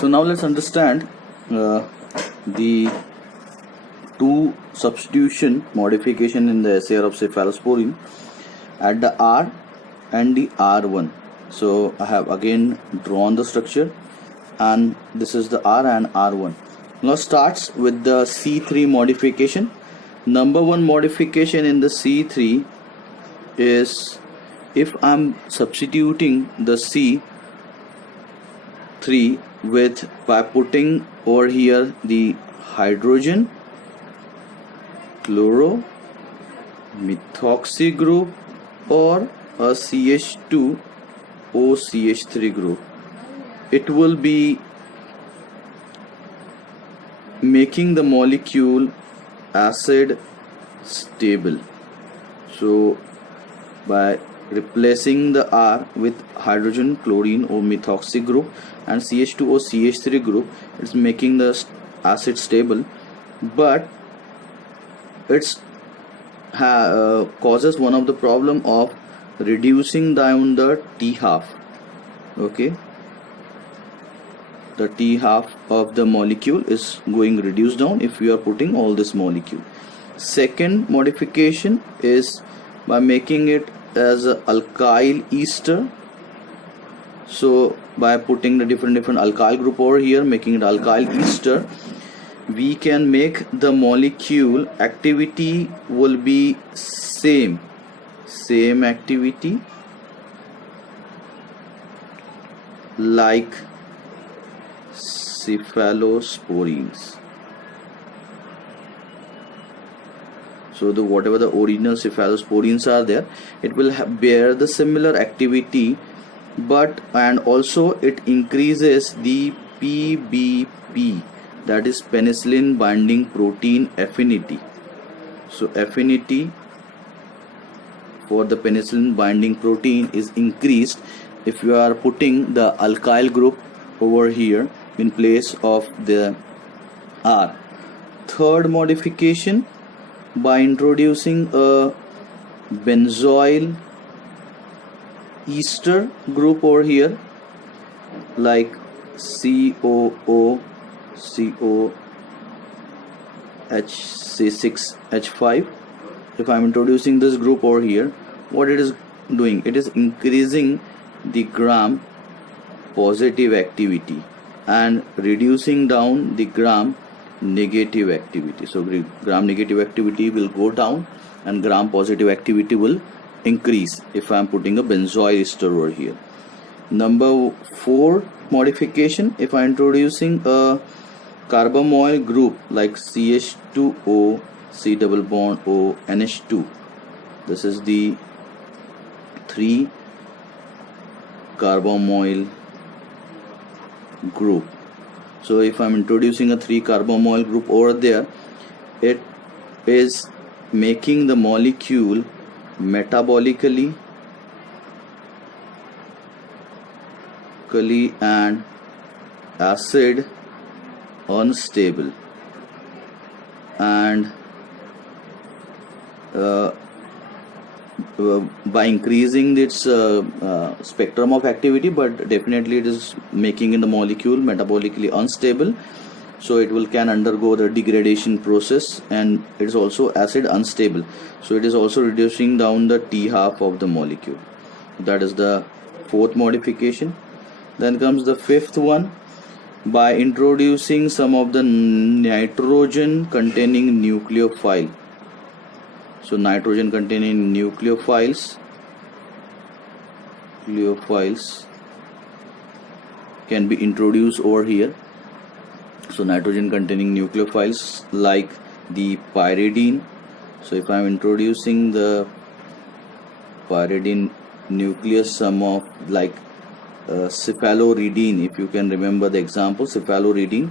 So now let's understand the two substitution modification in the SAR of cephalosporin at the R and the R1. So I have again drawn the structure, and this is the R and R1. Now starts with the C3 modification. Number one modification in the C3 is, if I'm substituting the C3 with by putting over here the hydrogen chloro methoxy group or a CH2 OCH3 group, it will be making the molecule acid stable. So by replacing the R with hydrogen chlorine or methoxy group and CH2 or CH3 group, it's making the acid stable, but it's causes one of the problem of reducing down the T half. Okay, the T half of the molecule is going reduced down if you are putting all this molecule. Second modification is by making it as a alkyl ester. So by putting the different alkyl group over here, making it alkyl ester, we can make the molecule activity will be same activity like cephalosporins. So whatever the original cephalosporins are there, it will bear the similar activity, but and also it increases the PBP, that is penicillin binding protein affinity. So affinity for the penicillin binding protein is increased if you are putting the alkyl group over here in place of the R. Third modification, by introducing a benzoyl ester group over here like COOCOH6H5. if I am introducing this group over here, what it is doing, it is increasing the gram positive activity and reducing down the gram negative activity. So gram negative activity will go down and gram positive activity will increase if I am putting a benzoyl ester over here. Number 4 modification, if I am introducing a carbamoyl group like CH2O C double bond O NH2. This is the 3 carbamoyl group. So if I am introducing a 3 carbamoyl group over there, it is making the molecule metabolically and acid unstable, and by increasing its spectrum of activity, but definitely it is making in the molecule metabolically unstable, so it can undergo the degradation process, and it is also acid unstable, so it is also reducing down the T half of the molecule. That is the 4th modification. Then comes the 5th one, by introducing some of the nitrogen containing nucleophile. So nitrogen containing nucleophiles can be introduced over here. So nitrogen containing nucleophiles like the pyridine. So if I am introducing the pyridine nucleus, some of like cephaloridine, if you can remember the example, cephaloridine.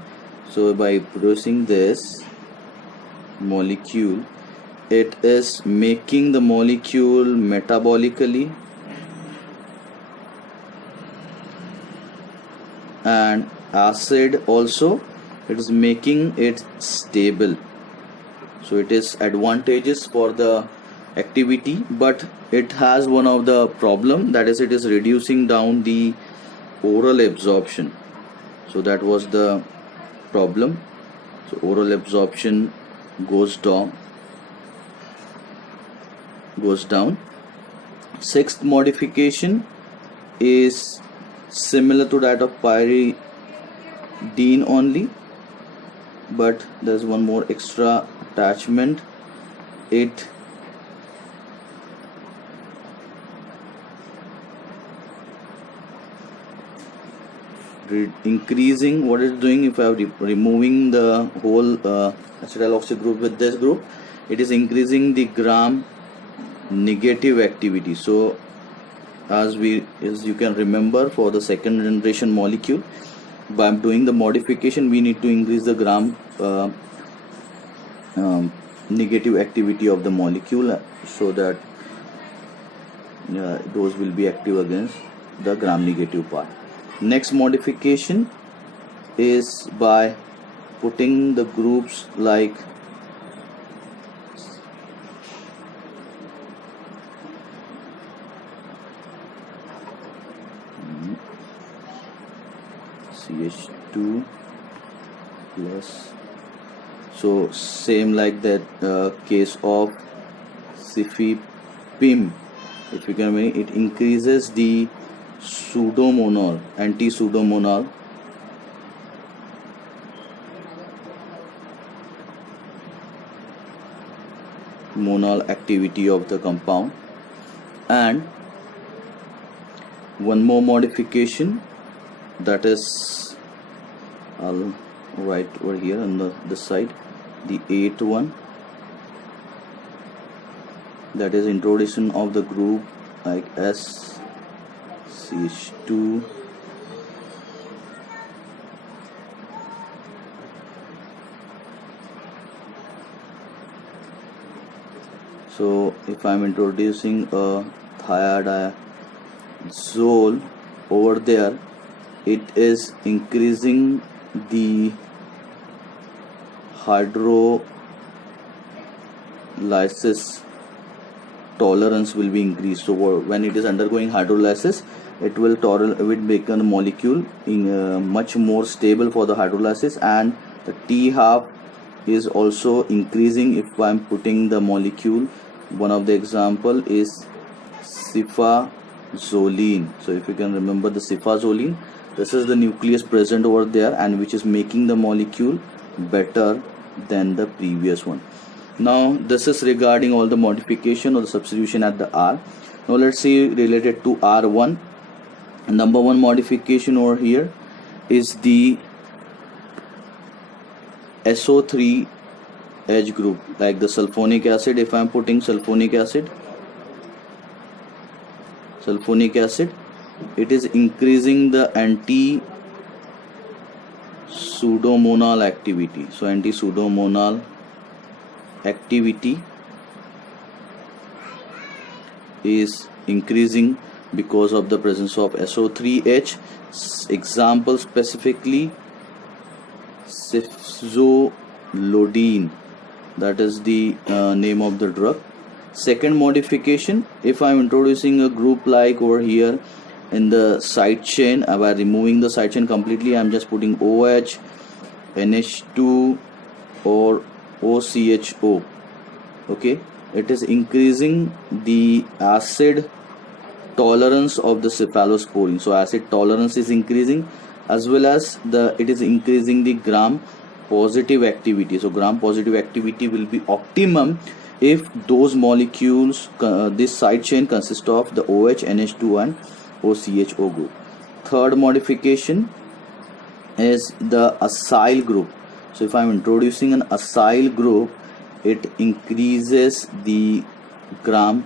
So by producing this molecule, it is making the molecule metabolically and acid also, it is making it stable. So it is advantageous for the activity, but it has one of the problem, that is it is reducing down the oral absorption. So that was the problem. So oral absorption goes down. Sixth modification is similar to that of pyridine only, but there's one more extra attachment. It increasing, what it's doing, if I am removing the whole acetyl oxide group with this group, it is increasing the gram negative activity. So as you can remember, for the second generation molecule, by doing the modification, we need to increase the gram negative activity of the molecule, so that those will be active against the gram negative part. Next modification is by putting the groups like CH2 plus, so same like that case of Cephalosporin. If you can remember, it increases the pseudomonal, anti-pseudomonal activity of the compound. And one more modification, that is, I'll write over here on this side, the 8th one, that is introduction of the group like SCH2 so if I'm introducing a thiazole over there, it is increasing the hydrolysis tolerance will be increased. So when it is undergoing hydrolysis, it will make a molecule much more stable for the hydrolysis, and the T half is also increasing if I am putting the molecule. One of the example is cephalosporin. So if you can remember the cephalosporin, this is the nucleus present over there, and which is making the molecule better than the previous one. Now this is regarding all the modification or the substitution at the R. Now let's see related to R1. Number one modification over here is the SO3H group, like the sulfonic acid. If I am putting sulfonic acid, it is increasing the anti-pseudomonal activity. So anti-pseudomonal activity is increasing because of the presence of SO3H. Example specifically cephalosporin, that is the name of the drug. Second modification, if I am introducing a group like over here in the side chain, by removing the side chain completely, I am just putting OH, NH2 or OCHO. Okay, it is increasing the acid tolerance of the cephalosporin. So acid tolerance is increasing, as well as it is increasing the gram positive activity. So gram positive activity will be optimum if those molecules, this side chain consists of the OH, NH2 and OCHO group. Third modification is the acyl group. So if I am introducing an acyl group, it increases the gram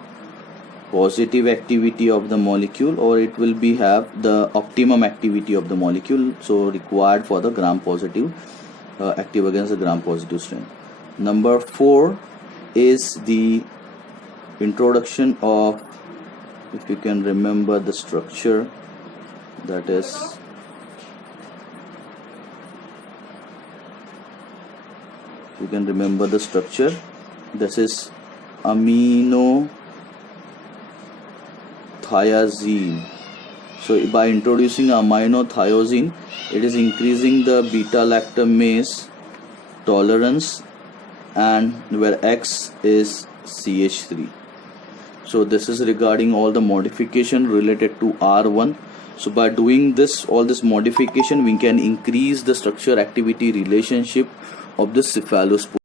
positive activity of the molecule, or it will have the optimum activity of the molecule, so required for the gram positive, active against the gram positive strain. Number 4 is the introduction of, if you can remember the structure, that is you can remember the structure, this is amino thiazine. So by introducing aminothiazine, it is increasing the beta-lactamase tolerance, and where X is CH3. So this is regarding all the modification related to R1. So by doing this, all this modification, we can increase the structure activity relationship of the cephalosporin.